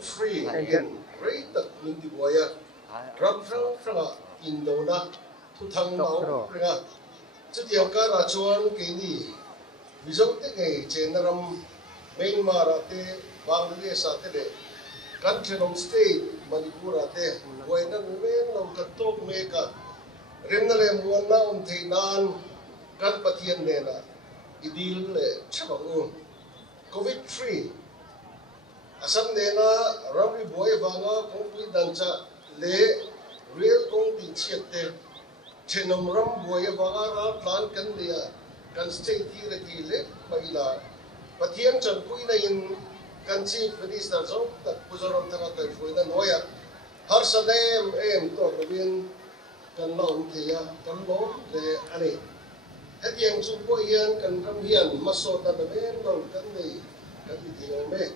COVID-free in great Mindiboya, Ramfang Franga, Indona, Tutang Mau, Ringa, Chutiakara Chuan Kini, Visote Generam, Myanmar, Bangladesh, Country State, Manipur, Wainan, Katok Meka, Remnalem, one now, Tainan, Kanpatian Nena, Idil, Chabang, COVID-free. Asam Nena, Ramri Boy Vanga, Kongpi Dancha, Le, Real Kong Tichete, Chenum Ram Boy Vanga, Plan Candia, can stay here at Gile, Maila. But here in Chanpuina in Kanchi, Minister, so that Puzaram Tanaka for the Noya, Harsadem, M. Torvin, Kanon Tia, Kanon, the Annie. At the end, Supoyan can come here, Maso that the men don't can be me.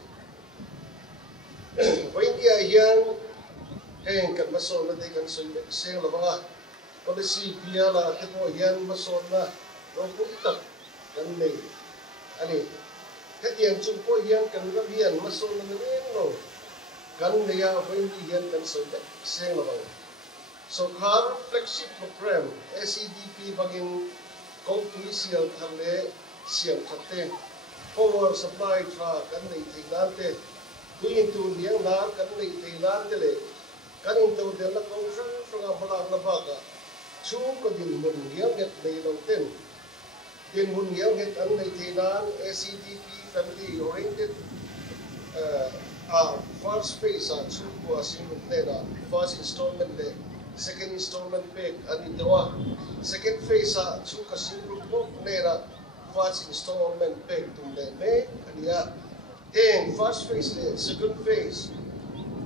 When they are young, and can Maso that they can say Lava, policy Piala, Tepo Yan Masona, Robuta, can they? Annie. At the end, Supoyan can come here, Maso the men, can they are when the young can say Lava. So, car flagship program, SEDP bagin Kongpi Sial Tale, Sial Tate, power supply truck, and they Tilante, doing to Liana, and they Tilante, coming to the Lacosan from Abalaka, two Godin Mungian get they don't ten. Then Mungian get and they Tilan, SEDP family oriented. First phase are two was in first installment. Second installment paid and in second phase two casino book nera first installment paid to the May and then first phase second phase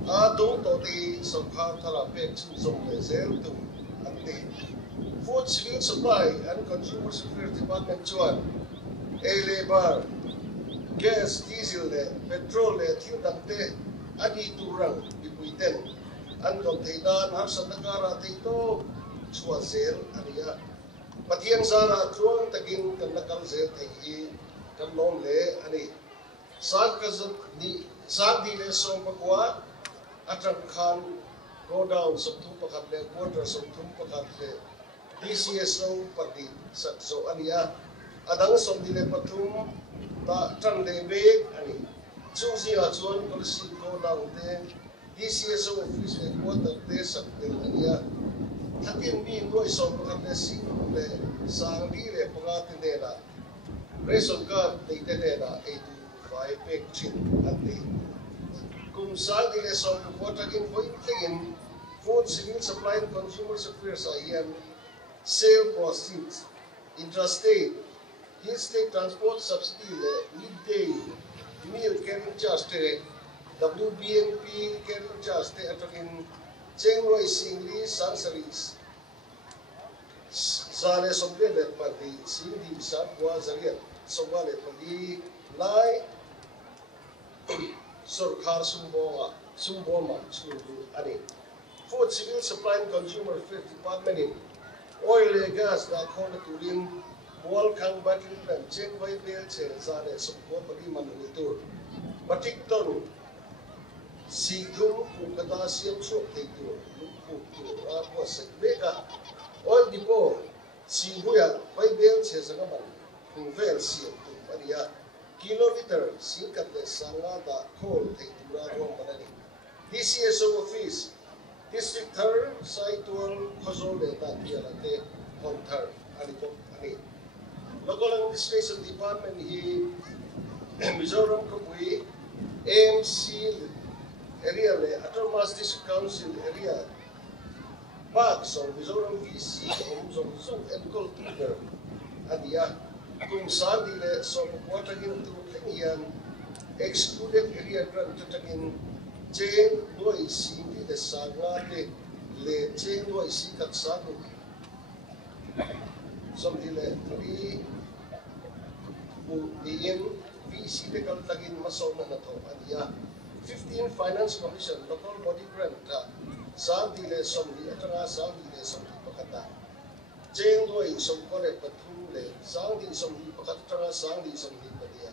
don't the Sankara paid to some result to and the food civil supply and consumer security department chuan labor gas diesel petrol tindante adi turang ipuiten Andong Tainan, Harsanagara, Taito, Suazel, Aria. Patiang Zara, Truang Tagin, Kanakal Zel, Tagi, Kanon Le, Ani. Sakazat, Sadi Le Song Pakwa, Atran Khan, go down some Tumpakable, quarters of Tumpakable, DCSO, Padi, Satso, Aria, Adang Som Dile Patum, Tran Le Beg, Ani. Susi Achuan, policy go down there. DCSO office headquarters there at Lalrinliana. Hatin being voice of the Sangi, Pagati Nena. Ration card, they Nena, 85 peg chin at the Kum Sadi lesson, what again point again, food, civil supply and consumer affairs are sale proceeds, intrastate, hill state transport subsidy, midday, meal carrying charge. WBNP can just in Chengway Singli Sansaris. Sane Sombele Padi, Sindi Sapwa Zariat, Somale Padi, Lai Surkar Sumboma, Adi. Food Civil Supply and Consumer Affairs Department in Oil and Gas, Dakota Turin, Wall Kang Battery, and Chengway Belche, Zane Sombo Padi Manuitur. Batikton. Sigung Pukata Siam Shop Taito, Lupu, was a mega oil depot, Sibuya, Bible says a number, Kuvel Siam, Maria, kilometer, Sinkat, Sangada, coal, Taito, Manani. DCSO office, District Third, Saituan, Kozole, Tatialate, Hontar, Alito, Ani. Local Administration Department, he, Mizoram Kapui, AMC, area Autonomous District Council area parks on Mizoram VC homes on Zone and Culture Adia kung saan dile so puwatagin tulingian excluded area grant tutagin chain doi sindi de sagate le chain doi sikat sagu som dile tri bu diem VC de kaltagin masona na to Adia 15 Finance Commission, local body grant, Sam Dile Somli, Atanga Sam Dile Somli Pakata. Jane Doi Somkore Patule, Sang Di Somli Pakatra, Sang Di Somli Padia.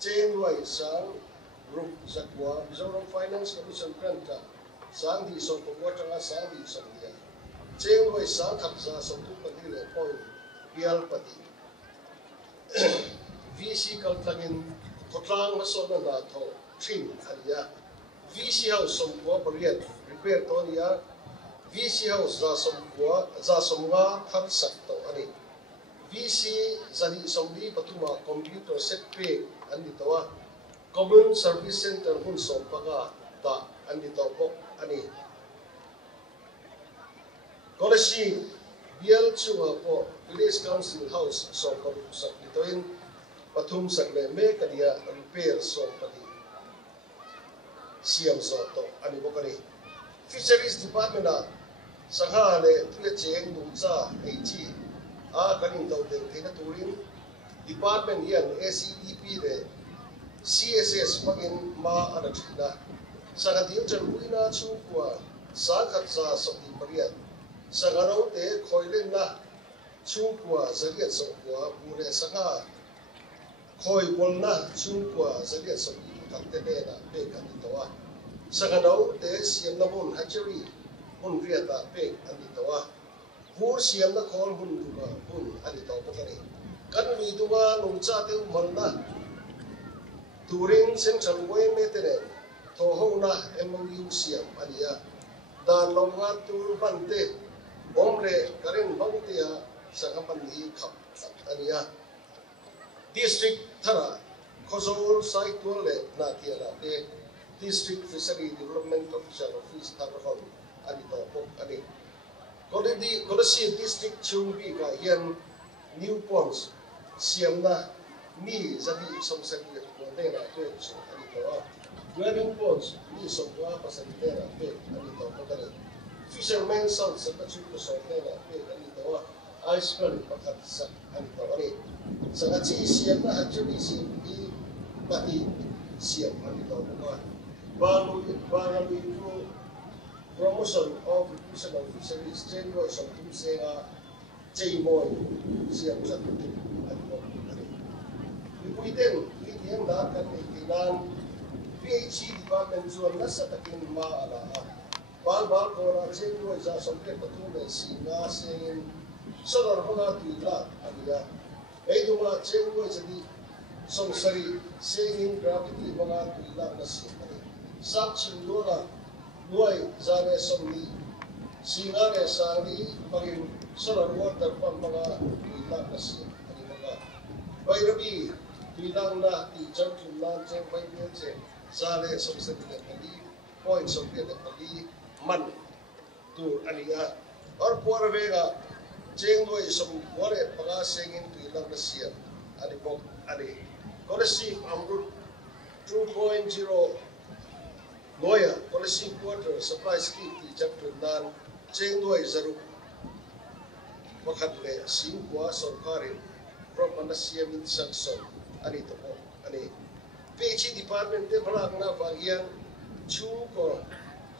Jane Doi Sang Group Zakwa, Mizoram Finance Commission Granta, Sang di Song Pagwatanga Sang di Song Dia. Cheng Wai Sang Kapsa Song Tupati Le Point, Pial Pati. VC Kaltangin, Kotlang Masona Nato, Trim Alia. VC House Song Kwa Pariat, Repair Tonia, VC House Zasomga Thar Sakto Ani. VC Zani Somli Patuma Computer Set Pay Anditawa. Common Service Center Hun Sompaga Ta Anditawa Ani. Kolesi Bial Chua Po Village Council House Sompagu Saklitoin Patum Sakle Mekadia Repair Sompati Siam Soto Ani Bokani. Fisheries Department Sangha le tuya cheng dungsa AG kaning daw deng thina turin department yan SEDP le CSS pagin ma anathina sanga dil chan buina chu kwa sakhat sa sokti pariat sanga ro te khoilen na chu kwa zariat so kwa pure sanga khoi bolna chu kwa zariat so takte le na pe kan tawa sanga ro te siam na bon hatchery Hun Rieta Peg Anditawa. Hur Siam na call Hun Duga Hun Anditaw Potani. Kanwi Duga Nungchate Manna Turing Central Way Metene Tohona MOU Siam Adia. Dan Longa Tur Bante Omre Karen Bautia Sangamani Kap Adia. District Tara Kozol Saitole Natiana De District Fishery Development Official Office Tarahon. Ani to pok ani Kolesi district chungbi ka yan new ponds siam na mi zadi somsani ko na to so ani to dwelling ponds mi somwa pasalitera pe ani to pok ani fishermen south sa chu ko so na pe ani to iceberg pakat sa ani to ani sa chi siam na actually si i pati siam ani to pok balu ko Promotion of Recreational Fisheries, General Something Senga, Jaymoy, Siam Satu, and Bokari. We then, Lidian Darkan, Kinan, PhD Department, Zuan Nasatakin Maala, Balbal Kora, Jaymoy, Zasomke Patuna, Sina, saying, Solar Hona Tila, Adia, Eduma, Jaymoy, Zadi, Somsari, saying gravity, Hona Tila, Nasi, Sakchin Dora. Nuai zane somni singare sangri pagin solar water pambaga tuilang nasi ani mga bayrabi tuilang na ti champion na chen baybil chen zane somsani na kali point sompi na kali man tu aniya or por vega cheng doi som ware paga sengin tuilang nasi ani bok ani kolesi amrut 2.0 Loya, Policy Quarter, Supply Scheme, Chapter 9, Cheng Doi Zaru, Makatle, Singwa, Sorkarin, from Manasiam Saxon, Anito, Ani. PhD Department, de Palagna, Vagian, Chuko,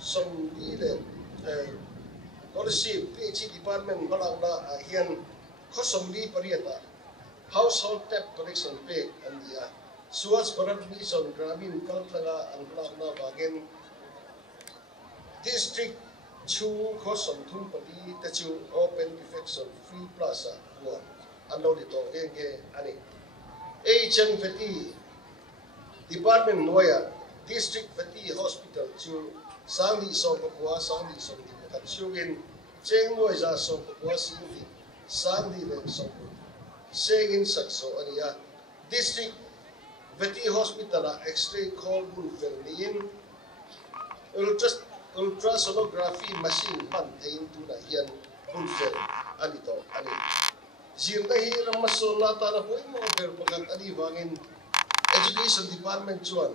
some Lile, Policy, PhD Department, Palagna, Ahian, Kosomli Parieta, Household Tap Collection Pay, and the Suas Parabli on Gramin Kaltanga and Blagna Bagen District Chu Kosom Tumpati Tachu Open Defection Free Plaza 1 Andolito Genge Ani HM Feti Department Noya District Feti Hospital Chu Sandi Sopakwa Sandi Sondi Katsukin Cheng Moiza Sopakwa Sindi Sandi Len Sopu Segin Sakso Ania District Veti Hospital X-ray call Bulferniin ultrasonography machine pantain to na yan Bulfer anito ani Zirna hirang masola tara po mo pero pagkat alibangin Education Department chuan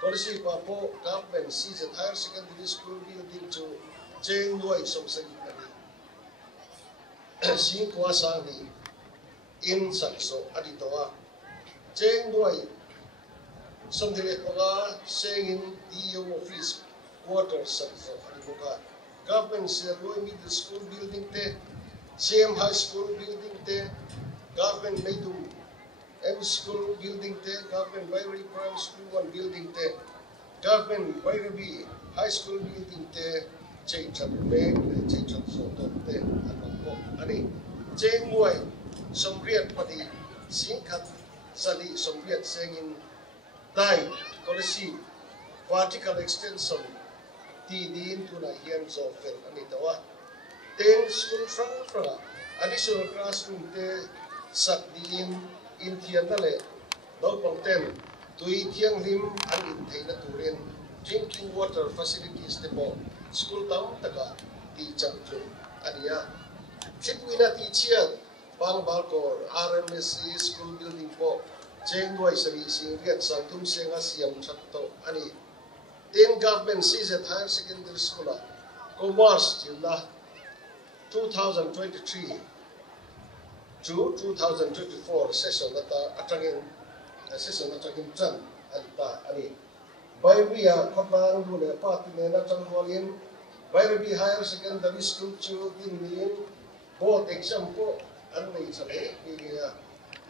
policy pa po government season higher secondary school building to Cheng Doi som sa ani sing kuasa ni in sakso adito Cheng Doi Some Dilepoga saying in DO office quarters of government middle school building te, CM high school building te, government Medum M school building te, government Primary School 1 building te, government vai be high school building te chei chan me chei chan so to te anong ko ani cheng muai somriat pati singkhat sali somriat sengin dai policy vertical extension ti din tu na hian zo fel ani tawa ten school franga additional classroom te sak din in thian na le lo pang ten tui thiang lim an in theina turin drinking water facilities te po school tam taka ti chang chu ania chitwina ti chiang pang balkor RMSE school building po cheng doi sari sing riat sang tum senga siam chat to ani ten government CZ higher secondary school commerce jilla 2023 to 2024 session nata atangin session atangin chan anta ani Baibia Kapang Dule Party Nathan Holin, Bairabi Higher Secondary School to in both example and nature.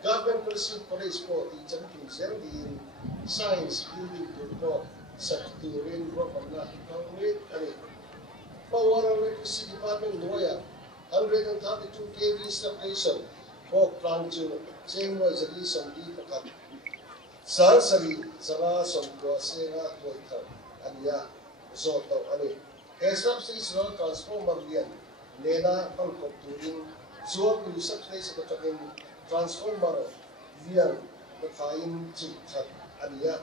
Government Pursuit Police for the champions and the science building to report Secretarian Propaganda Economy and Power Electricity Department lawyer 132 kV substation for plant to same was a reason deep. Sansari Sara Somko Sera Toiter Ania Zoto Ani. Substation transformer Lian Nena Pankop Turin Zor to substation the transformer Lian the Kain Chit Ania.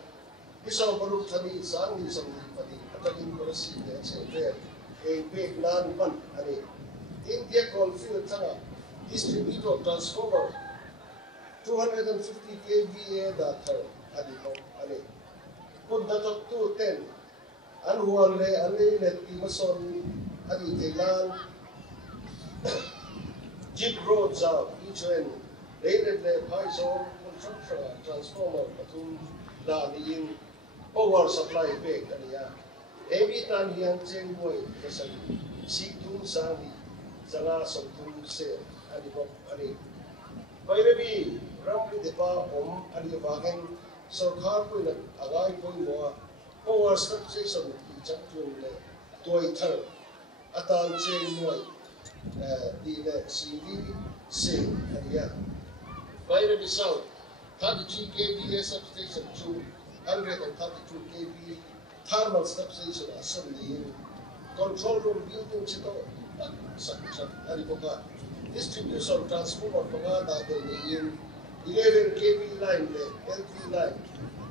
This all Barutani Sang is on the attacking policy that's a big land one Ani. India confused distributor transformer 250 kVA data ani pun dapat 210 anhuanle let timason ani telan jeep roads are each one rated le paiso construction transformer patum la in power supply bag ani ya every time yang cheng boy kasan si tum sangi sanga somtum se ani bok ani Bairabi Ramli Depa Om Ali Vagan Sarkar Pui Agai Pui Moa Power Substation Champion Toiter Atan Chain Moi the CV Sing Adia Bairabi South 33 kVA substation to 132 kV thermal substation assembly control room building Chito Sakchat Alipoka distribution transformer pagada in 11 kV line LV line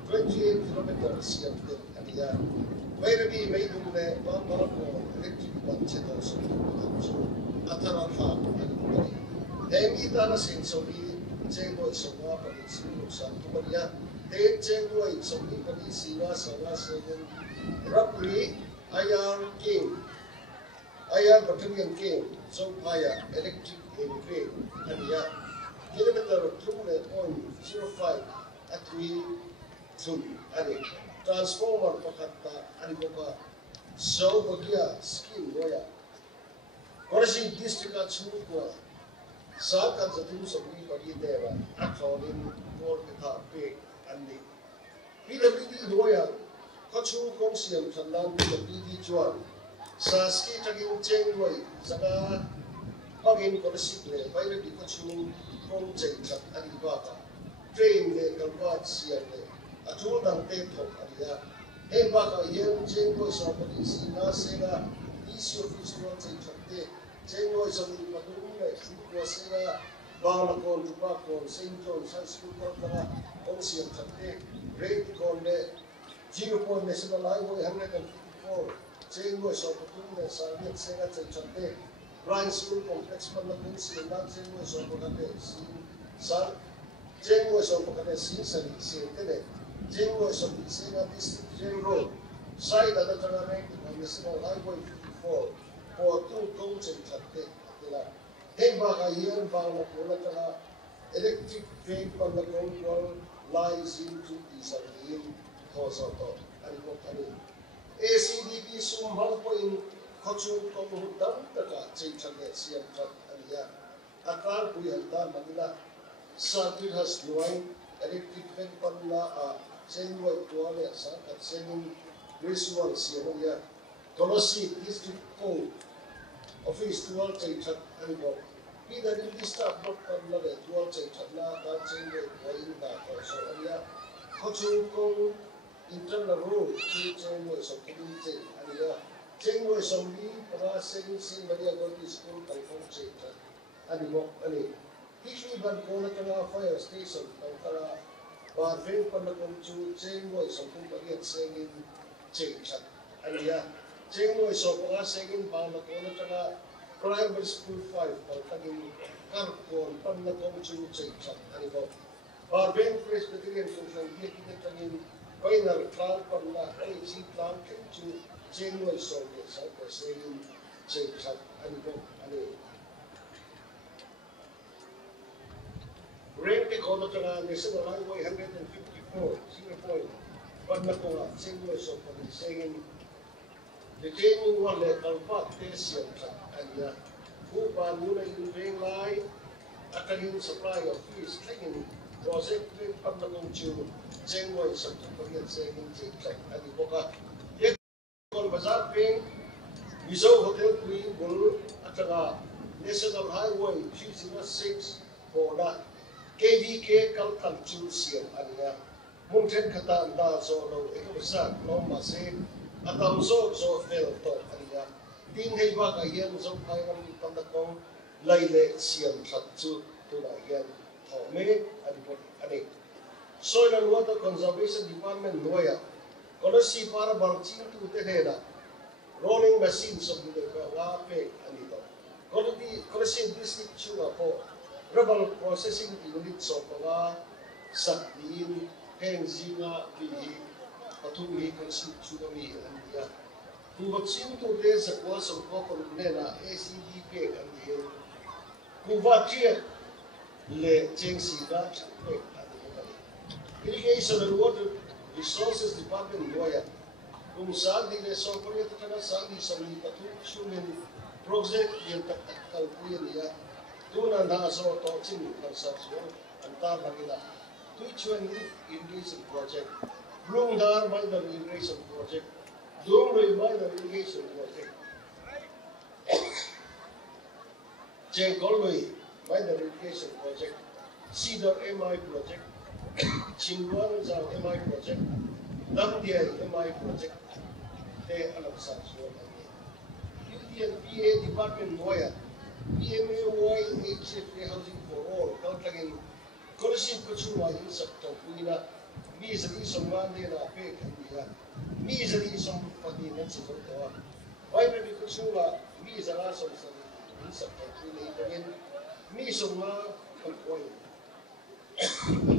28 kilometers of the area where we made the one electric one chetos atara ha emi tana sin so bi chego so wa pa si sa tumaria te chego so bi pa siwa sawa seven roughly IR battalion king so higher electric in grade and yeah kilometer 2.05 at we to ani transformer pakata ani boka so bagia scheme roya Korasi district at Chukwa Saka Zatu Sabi Bagi Deva Akronin for the big and the PWD lawyer Kochu Kongsiam Chandan PWD Juan Saski Tagin Chengway Saka Pagin Korasiple, Bairabi Kochu, Kong Chat, Alibaba, Train the Kalbat Siane, a tool and take of Adia, Embaka Yen, Chengway Sapati, Sina Sega, issue of his one Chate, Chengway Sami Paduna, Sega, Balakon, Tubacon, St. John's High School, Kongsiam Chate, Great Conde, 0. National Highway 154, Chengway Sapatuna, Saviet Sega Chate. Blind School Complex Parliament Sinan Chengway Sopokate San Chengway Sopokate Sin Kene Chengway Sopokate District Jail Road side at the Tanganay National Highway 54 for 2 coaches in Chate Atila Hembaka Yen Bangla Pula electric train Pandakon lies into the Sandiin Hosoto and Kokani ACDP Sumhalpo in Kochu Komu Dam Taka Chaychanet Siam Chat Alia Atal Puyalta Manila Sakir has Luain electric Pen Panla Chengway Tuale Sak at Sending visual siya Tolosi district code office dual chay chat ani bo pida din district block kan la de dual chay chat na ka chen de boin da ko so ania khochu ko internal rule chi chen mo so kidin che ania chen mo so ni para sen sin maria go school kan ko chay chat ani bo ani history ban ko na ka fire station kan kala ba ven pan na ko chu chen mo so ko maria sen in chay chat ania chen mo so ko sen in ba na ko na ka primary school 5 pal tagin karkon pan na ko chu chay chat ani bo Barben Presbyterian Social Media tagin final plan pan na ai si plan ken chu chen mo so ke sa ko sen in chay chat ani bo ani rank ko na ka national highway 154 0 pan na ko chen mo so ko sen in detaining one le kalpat tesian chat ania who ban muna in ring line atakin supply of fees taking project ring pan na kong chu chen mo so ko sen in chay chat ani bo ka ye kon bazar ping Mizo Hotel Kui Bul Atanga National Highway 306 Boda KVK Kalkan Chu Siam Ania Mungten Kata Anda Zolo Ekosa Loma Se Atam Zo Zo Fel To Ania Tin Heba Kayen Zo Kairam Pandakong Laile Siam Chatsu Tuna Yan Home Ani Soil and Water Conservation Department Noya Konosi para Barchin Tu Teneda rolling machines of the Lape Anito. Konosi District Chua po rubber processing units of Sakdin, Hengzina, Pihi, Patumi, Konosi Chugami, and the who would seem to raise a course of Kokon Nena, ACDK, and the who vatia Le Chengsi Dutch and the Irrigation and Water Resources Department Noya. Kung saan di le so ko ito kana saan di sa ni patu sumin project yung takal kuya niya tuna na so to chin construction ang tama nila tuichuan irrigation project Blumdar minor irrigation project Dumroy minor irrigation project Jengkolway minor irrigation project Cedar MI project Chingwan Zang MI project Damdiay MI project they alam sa UDNPA Department Noya PMAY HFA Housing for All Kaltagin Kolasip Kachuma in Sakto Puina Mi Zali Somande na Pe Kandia Mi Zali Som Pati Nansi Kotawa Why Baby Kachuma Mi Zala Som Sali in Sakto Puina Itagin Mi Soma Kalkoy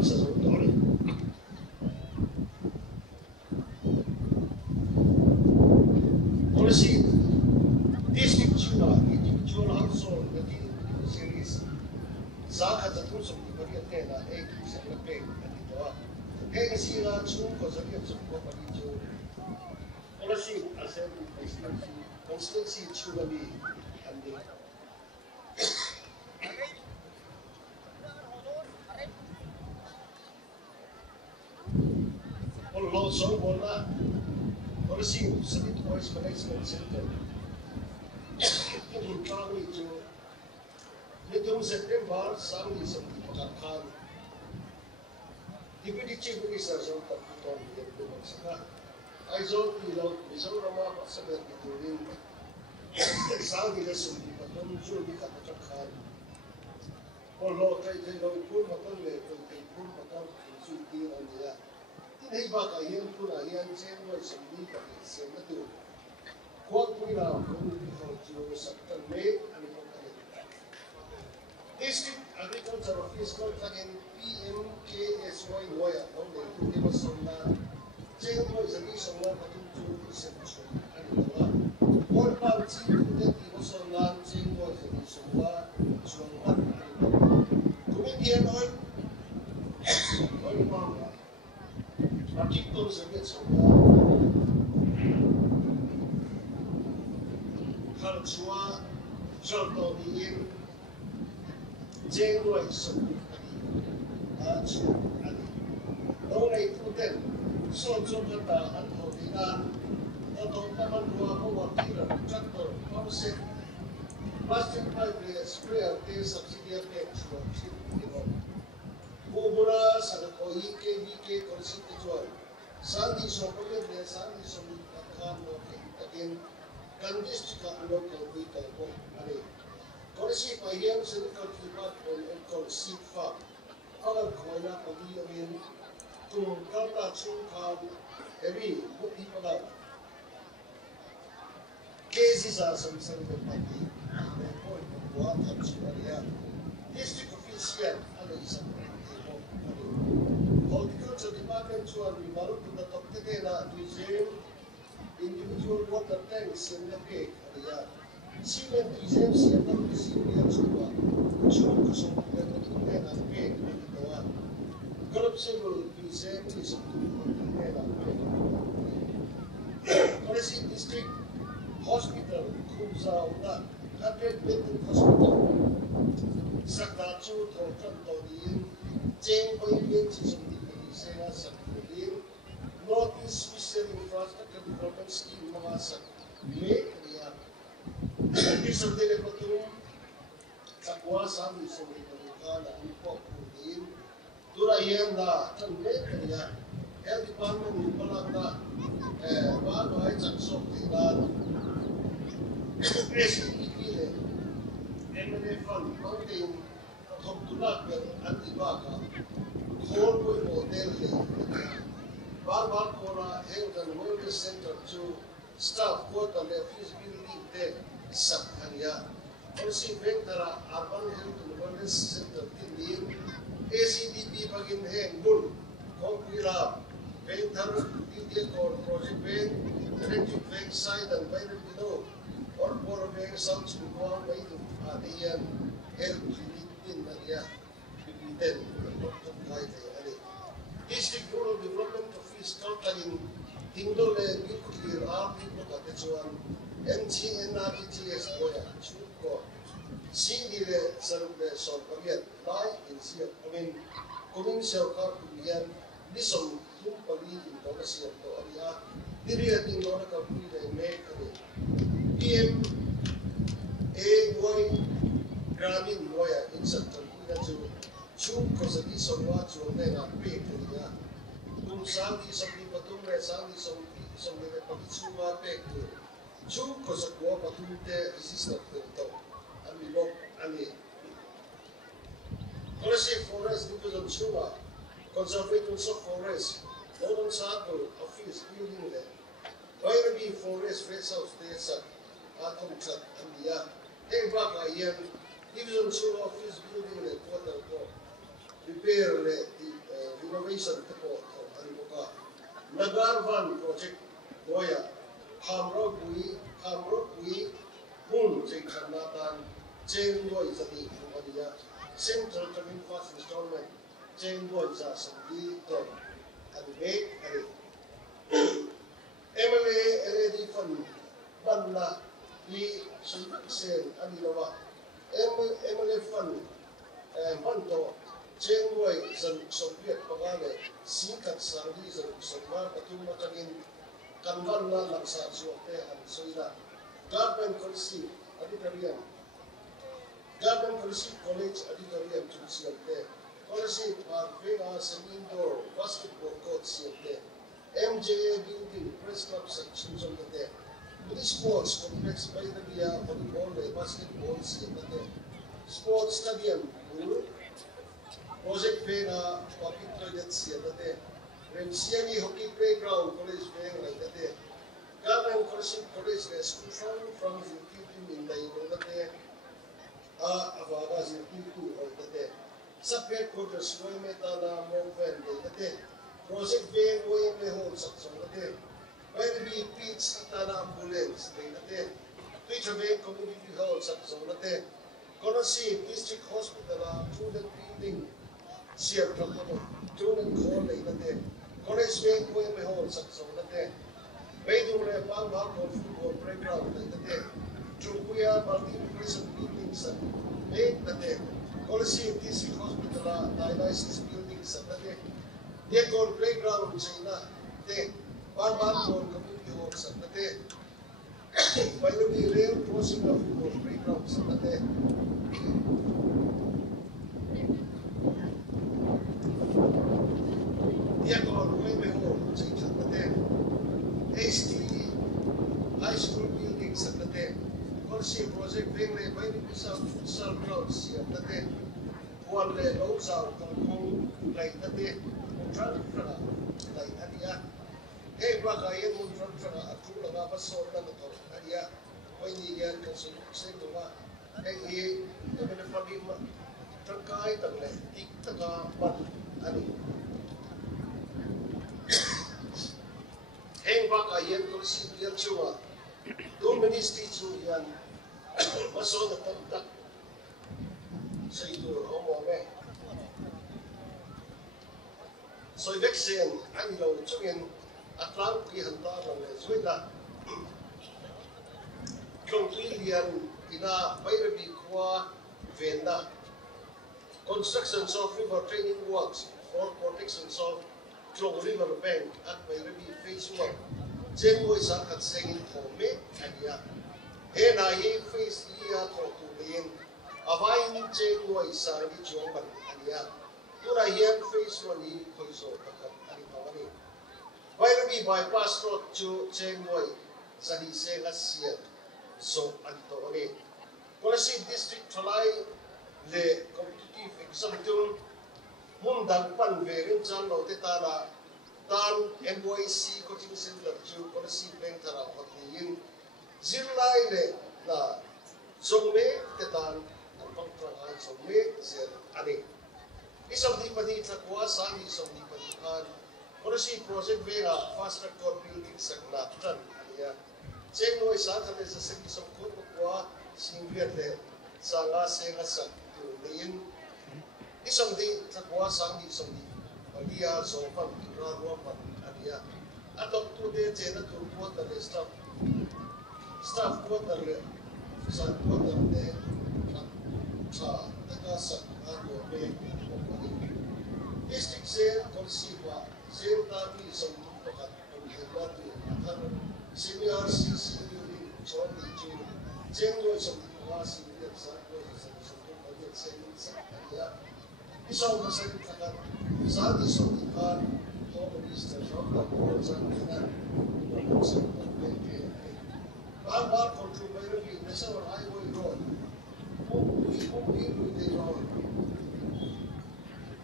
Sa Sotori Policy District Chuna, individual household, the series Zaka Tatusum, the Variatena, Eki, Sanape, and Itoa. Hengzira, Chum, Kosarians of Kopanijo. Policy Assembly Constancy Chunami, and the Polo Sobola. Policy City Voice Management Center. In Kami to Little September, Sunday, some people are calm. Deputy Chief Minister of the Puton, I told you, Mizorama, Sabbath, between Sunday, some people don't show the Katakan. Although they don't put Matan, they put Matan, and the Hey, but I am put a young generation leader, same to what we now to September, May, and District Agriculture Office again PMKSY lawyer, only two days on that. General is a reason why to reception and one party that he was on land, General is a reason why so one Comedian oil, oil. Articles against Kalchua, Jaltonian, January, donate to them, so Jota and Hodina, tractor, power set, plastic pipe, sprayer, subsidy of Bubura, Sanako, EK, Constitution. Sandy Sokolia, Sandy Sokolia, again, Candice local vehicle. Policy by him, Central Department and called Seed Farm. Our Koina, Pavilion, to Kata Chunkan, Heavy, good people out. Cases are some Central Party, the point of water, District official, Horticulture Department to a remote to the top of the museum, individual water tanks in the cake. Cement museums and the museum to choose on the cake. Corruption museum is Policy District Hospital, Kuza, 100-bedded hospital. Sakatu, Tokan, Jane Boyvian, Sisondia, Sakudin, Northeast Fishery Infrastructure Development Scheme, Namasa, Mekria, this of the Batum, Sakwa Sami, Solikana, and Pokudin, Durayenda, Tanmekria, Health Department, Palanga, Bano Heights and Sokilan, SED, MLA Fund, Mountain, Toptulaker, Antibaka, Horwood Model, Barbar Kora, Health and Wellness Center to staff quarter refuse building there, Sakharia. Also, Ventara, Urban Health and Wellness Center, Tindin, ACDP Bagin Hang, Bull, Konkwira, Ventar, DDA Core Project Bank, Electric Bank Side and Bank below, or Borough Bank South to go away to Adian, Health in the then District Rural Development Office Company Tindole Nuclear Army Locatation MTNRETS Goya Chuko Singile Sarube Sokovian Lai in Sia Coming Selkar Kulian Lison Tumpali in Donasia to Aria Diria in Donaka Pida Make PM A. Gramin Moya in Santa to Chu Cosadi Sonwa to Nena Pekria. Tum Sandi Sandi Patumre Sandi Sandi Patsuma Pek. Chu Cosakwa Patumte resistant to and we look and it. Policy Forest Division Chuma, Conservators of Forest, Northern Circle Office building there. Why be Forest Face House Tesa, Atom Chat and the Take back a year. Division 2 office building the quarter court, repair the renovation of the court of Ariboka. Nagarvan project, Goya, Hamrokui, Hun, Jaykanatan, Jane Boys at the Madia, Central Coming Fast Installment, Jane Boys are some Tom, and make MLA already from Banna, Lee, Sun, Anilova. MLA Fund, Panto, Chengway, Soviet Pagane, Sinkat Sandi, Somar, Patuma Kanin, Kanvana, Laksa, Suate, and Soida. Government Policy, Aditarian. Government Policy College, Aditarian, to CLT. Policy, Parvena, Indoor, Basketball Court, CLT. MJA Building, Press Club sections on the day. Sports complex by the via volleyball, basketball, sports stadium, project Vena, public toilets, Remsiani hockey playground, college van like that. Government college school from the in the Avagas in Piku or the subject quarters, Metana, Moven, the project van, way hold such on the day. When we pitch Tana ambulance, they teacher community hall, such on the day. Konasi district hospital, student building, Sir Kamoto, student hall, like the day. College bank, we hold such on the day. Bedroom, football playground, like the day. Chukuya, multi-prison buildings, make the day. Konasi district hospital, dialysis buildings, and the day. They call playground, China, day. Barbar community halls at the day. By the way, rail crossing of the playground sa tate. Diya ko rumay may ho sa tate. HT High School building sa tate. Kursi project bring le by the futsal grounds sa tate. Kuan le lawsaw kung like tate. Tran like ania. Hey, baka yan mo tran at kung nabasol na ito. Ania. Kung hindi yan kasi sa ito ba. Hey, kami na pag-ima. Tran kahit ang le. Tikta ka man. Ani. Hey, baka yan kung si yan siya. Doon ministry siya yan. Masol na tantak. Sa ito. Omo, ame. So vexen ang ilaw tsungin at lang kihanda ng Venezuela. Kung Lilian ina bayrabi kuwa Venda. Constructions of river training works for protections of Klong River Bank at bayrabi phase 1. Jengwo isa at sengin kome anya. Hena hi phase liya ko tuliin. Abayin jengwo isa ni Jongban anya. Tura hiyan phase 1 ni Koiso takat alipawani. Bayrabi bypass road to Chengway sa Hisengas so anito ani. Kolasi district thalai le competitive exam tung mundang pan verin chan lo tetana tan NYC coaching center to kolasi bank tara hotliin zirlai le na zongme tetan ang pangtrangan zongme zer ani. Isang di pati sa kuwasa, isang di pati kan. Kung si project vera fast track court building sa Gnatan, niya. Siyempre isa kami sa isang court kuwa singgerte sa ngase nga sa tuliin. Isang di sa kuwasa, isang di pagdiya so pagturarwa pa niya. At ang tude jena turkuat na staff kuat na sa kuat na sa takasa ano may district sale konsipa sale tami sa pagkat pagkakati at senior CC building Charlie J. Jengo sa mga senior sa pagkakati sa kanya isang masalit kakat sa isang ikan o minister sa pagkakati sa kanya sa pagkakati babar control by review nasa highway road kung hindi road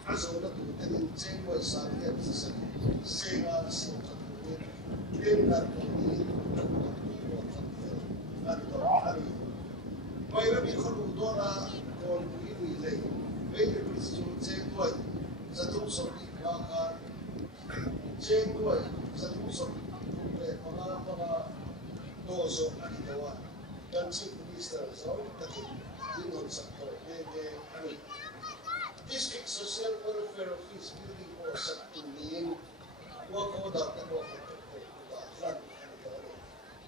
aso na tutin Jengo sa kanya sa senga sa pagkakati din na at hari may rabi khuludora kon ini lay may kristo Jengo sa tusok ikaka Jengo sa tusok mga dozo akitawa dan si minister sa takin dinon sa to ani district social welfare office building ko sa tunin wa ko da ko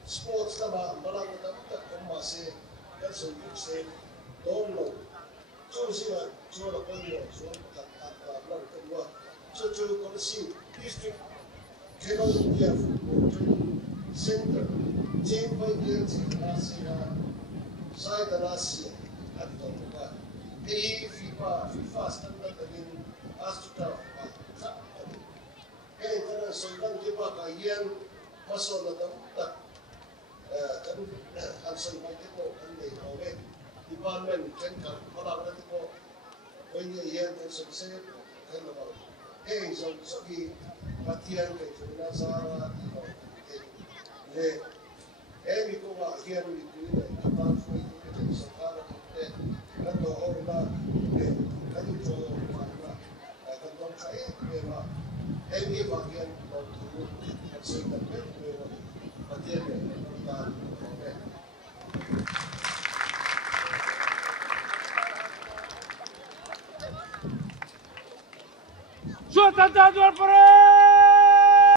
sports na ba malang dapat kumase kan so yukse dono choosing chola konyo so at plan ko so ko si district kero India football training center Jane by Gilles Asia side Asia at to ka FIFA standard din astuta sa kaya tara so lang di ba kayan maso na dapat kan answer mo dito hindi okay department kan wala na dito when you hear the success kan about hey so di patian kay na sa le emi ko ba here ni ko ni about for you sa para ko kan do na le kan to na kan do kai pero emi ba yan ko to at sa pero patian Suelta el por